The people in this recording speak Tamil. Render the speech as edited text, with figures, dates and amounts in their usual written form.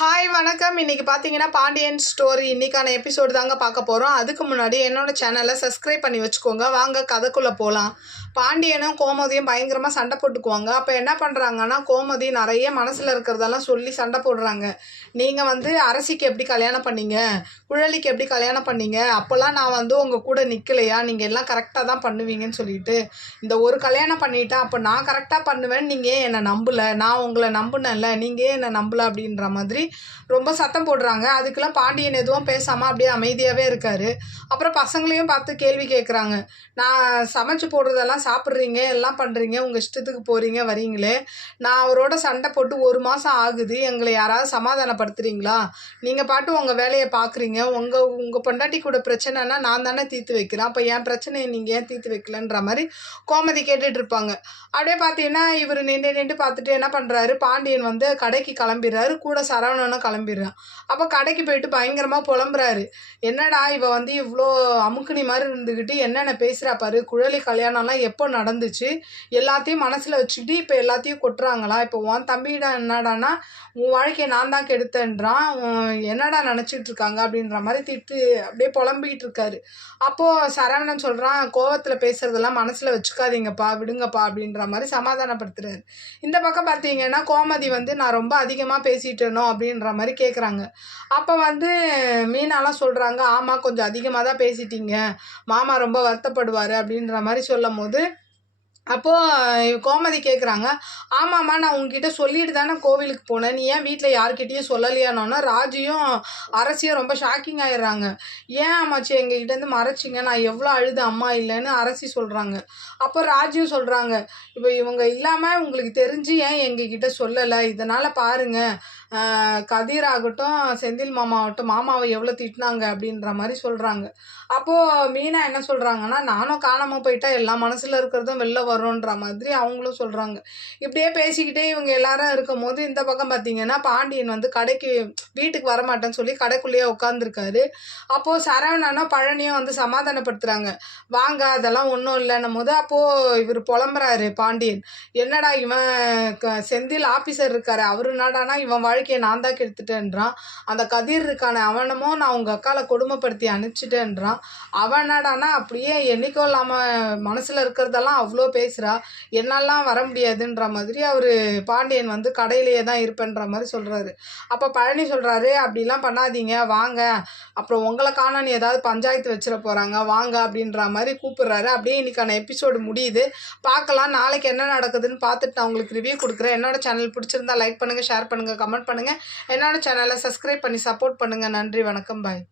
ஹாய் வணக்கம். இன்றைக்கி பார்த்தீங்கன்னா பாண்டியன் ஸ்டோரி இன்றைக்கான எபிசோடு தாங்க பார்க்க போகிறோம். அதுக்கு முன்னாடி என்னோடய சேனலை சப்ஸ்கிரைப் பண்ணி வச்சுக்கோங்க. வாங்க கதைக்குள்ளே போகலாம். பாண்டியனும் கோமதியும் பயங்கரமாக சண்டை போட்டுக்குவாங்க. அப்போ என்ன பண்ணுறாங்கன்னா, கோமதி நிறைய மனசில் இருக்கிறதெல்லாம் சொல்லி சண்டை போடுறாங்க. நீங்கள் அரசிக்கு எப்படி கல்யாணம் பண்ணீங்க, குழலிக்கு எப்படி கல்யாணம் பண்ணீங்க, அப்போல்லாம் நான் உங்கள் கூட நிற்கலையா, நீங்கள் எல்லாம் கரெக்டாக தான் பண்ணுவீங்கன்னு சொல்லிட்டு இந்த ஒரு கல்யாணம் பண்ணிட்டேன், அப்போ நான் கரெக்டாக பண்ணுவேன்னு நீங்கள் ஏன் என்னை நம்பலை, நான் உங்களை நம்பினேன்ல, நீங்கள் ஏன் என்னை நம்பலை அப்படின்ற மாதிரி ரொம்ப சத்தம் போடுறாங்க. அதுக்கெல்லாம் பாண்டியன் எதுவும் பேசாமல் அப்படியே அமைதியாகவே இருக்கார். அப்புறம் பசங்களையும் பார்த்து கேள்வி கேட்குறாங்க. நான் சமைச்சு போடுறதெல்லாம் சாப்பிட்றீங்க, எல்லாம் பண்ணுறீங்க, உங்கள் இஷ்டத்துக்கு போகிறீங்க வரீங்களே, நான் அவரோட சண்டை போட்டு 1 மாதம் ஆகுது, எங்களை யாராவது சமாதானப்படுத்துகிறீங்களா, நீங்கள் பாட்டு உங்கள் வேலையை பார்க்குறீங்க, உங்கள் பொண்டாட்டி கூட பிரச்சனைனா நான் தானே தீர்த்து வைக்கிறேன், அப்போ என் பிரச்சனையை நீங்கள் ஏன் தீர்த்து வைக்கலன்ற மாதிரி கோமதி கேட்டுட்டு இருப்பாங்க. அப்படியே பார்த்தீங்கன்னா இவர் நின்று பார்த்துட்டு என்ன பண்ணுறாரு, பாண்டியன் கடைக்கு கிளம்பிடுறாரு, கூட சரவணனும் கிளம்பிடுறான். அப்போ கடைக்கு போயிட்டு பயங்கரமாக புலம்புறாரு. என்னடா இவ இவ்வளோ அமுக்குனி மாதிரி இருந்துக்கிட்டு என்னென்ன பேசுகிறா பாரு, குழலி கல்யாணம்லாம் எப்போ நடந்துச்சு, எல்லாத்தையும் மனசில் வச்சுக்கிட்டு இப்போ எல்லாத்தையும் கொட்டுறாங்களா, இப்போ உன் தம்பியிட என்னடானா உன் வாழ்க்கையை நான் தான் கெடுத்தேன்றான், என்னடா நினச்சிட்டு இருக்காங்க அப்படின்ற மாதிரி திட்டு அப்படியே புலம்பிக்கிட்டு இருக்காரு. அப்போது சரவணன் சொல்கிறான், கோவத்தில் பேசுகிறதெல்லாம் மனசில் வச்சுக்காதீங்கப்பா, விடுங்கப்பா அப்படின்ற மாதிரி சமாதானப்படுத்துறாரு. இந்த பக்கம் பார்த்தீங்கன்னா கோமதி நான் ரொம்ப அதிகமாக பேசிட்டேனோ அப்படின்ற மாதிரி கேட்குறாங்க. அப்போ மீனாலாம் சொல்கிறாங்க, ஆமாம் கொஞ்சம் அதிகமாக தான் பேசிட்டீங்க, மாமா ரொம்ப வருத்தப்படுவார் அப்படின்ற மாதிரி சொல்லும் போது அப்போது கோமதி கேட்குறாங்க, ஆமாம்மா நான் உங்ககிட்ட சொல்லிட்டு தானே கோவிலுக்கு போனேன், நீ ஏன் வீட்டில் யார்கிட்டையும் சொல்லலையானோன்னா ராஜியும் அரசியும் ரொம்ப ஷாக்கிங் ஆகிடுறாங்க. ஏன் அம்மாச்சி எங்ககிட்டேருந்து மறைச்சிங்க, நான் எவ்வளோ அழுது அம்மா இல்லைன்னு அரசி சொல்கிறாங்க. அப்போ ராஜியும் சொல்கிறாங்க, இப்போ இவங்க இல்லாமல் உங்களுக்கு தெரிஞ்சு ஏன் எங்ககிட்ட சொல்லலை, இதனால் பாருங்கள் கதிர் ஆகட்டும் செந்தில் மாமா ஆகட்டும் மாமாவை எவ்வளோ திட்டினாங்க அப்படின்ற மாதிரி சொல்கிறாங்க. அப்போது மீனா என்ன சொல்கிறாங்கன்னா, நானும் காணாமல் போயிட்டா எல்லா மனசில் இருக்கிறதும் வெளில வரும்ன்ற மாதிரி அவங்களும் சொல்கிறாங்க. இப்படியே பேசிக்கிட்டே இவங்க எல்லாரும் இருக்கும் போது இந்த பக்கம் பார்த்தீங்கன்னா பாண்டியன் கடைக்கு வீட்டுக்கு வரமாட்டேன்னு சொல்லி கடைக்குள்ளேயே உட்காந்துருக்காரு. அப்போது சரவணனும் பழனியும் சமாதானப்படுத்துகிறாங்க. வாங்க அதெல்லாம் ஒன்றும் இல்லைன்னும் போது அப்போது இவர் புலம்புறாரு பாண்டியன், என்னடா இவன் செந்தில் ஆஃபீஸர் இருக்காரு, அவரு என்னடானா இவன் வாழ்க்கையை நான் தான் கெடுத்துட்டேன்றான், அந்த கதிர் இருக்கான அவனமும் நான் உங்கள் அக்காவை கொடுமைப்படுத்தி அனுப்பிச்சிட்டேன்றான், அவன் என்னடானா அப்படியே என்றைக்கோ இல்லாமல் மனசில் இருக்கிறதெல்லாம் அவ்வளோ பேசுகிறா, என்னெல்லாம் வர முடியாதுன்ற மாதிரி அவர் பாண்டியன் கடையிலேயே தான் இருப்பேன்ற மாதிரி சொல்கிறாரு. அப்போ பழனி சொல்கிறாரு, அப்படிலாம் பண்ணாதீங்க வாங்க, அப்புறம் உங்களை காணோன்னு ஏதாவது பஞ்சாயத்து வச்சிட போகிறாங்க வாங்க அப்படின்ற மாதிரி கூப்பிடுறாரு. அப்படியே இன்றைக்கான எபிசோடு முடியுது. பார்க்கலாம் நாளைக்கு என்ன நடக்குதுன்னு பார்த்துட்டு நான் உங்களுக்கு ரிவ்யூ கொடுக்குறேன். என்னோட சேனல் பிடிச்சிருந்தா லைக் பண்ணுங்கள், ஷேர் பண்ணுங்கள், கமெண்ட் பண்ணுங்கள். என்னோட சேனலை சப்ஸ்கிரைப் பண்ணி சப்போர்ட் பண்ணுங்கள். நன்றி, வணக்கம், பாய்.